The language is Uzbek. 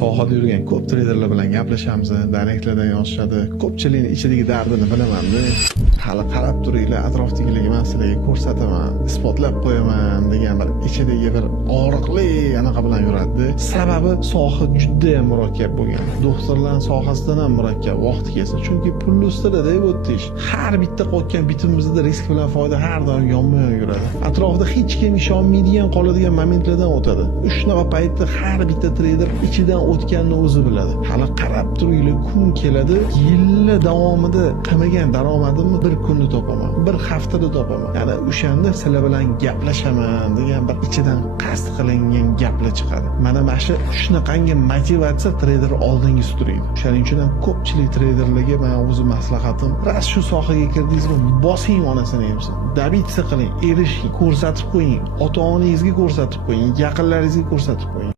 sohada yurgan ko'p treyderlar bilan gaplashamiz, direktlardan yozishadi. Ko'pchilikning ichidagi dardini bilaman-da. Hali qarab turinglar, atrofdagilarga men sizlarga ko'rsataman, isbotlab qo'yaman degan bir ichidagi bir og'riqli anaqa bilan yuradi. Sababi soha juda ham murakkab bo'lgan. Doktorlar sohasidan ham murakkab vaqti kelsa, chunki pulli ustada-da bu ish. Har bitta qotgan bitimizda risk bilan foyda har doim yonma-yon yuradi. Atrofida hech kim ishonmaydigan qoladigan momentlardan o'tadi. Shunaqa paytda har bitta treyder ichidan o'tganini o'zi biladi. Hali qarab turinglar, kun keladi, yillar davomida qilmagan daromadimni bir kunda topaman, bir haftada topaman. Ya'ni o'shanda sizlar bilan gaplashaman degan bir ichidan qasd qilingan gaplar chiqadi. Mana shunaqangi motivatsiya treyder oldingi turadi. Shuning uchun ham ko'pchilik treyderlarga men o'zim maslahatim, ras shu sohaga kirdingizmi, bosing onasini emsin. Dabitsa qiling, erishing, ko'rsatib qo'ying, ota-onangizga ko'rsatib qo'ying, yaqinlaringizga ko'rsatib qo'ying.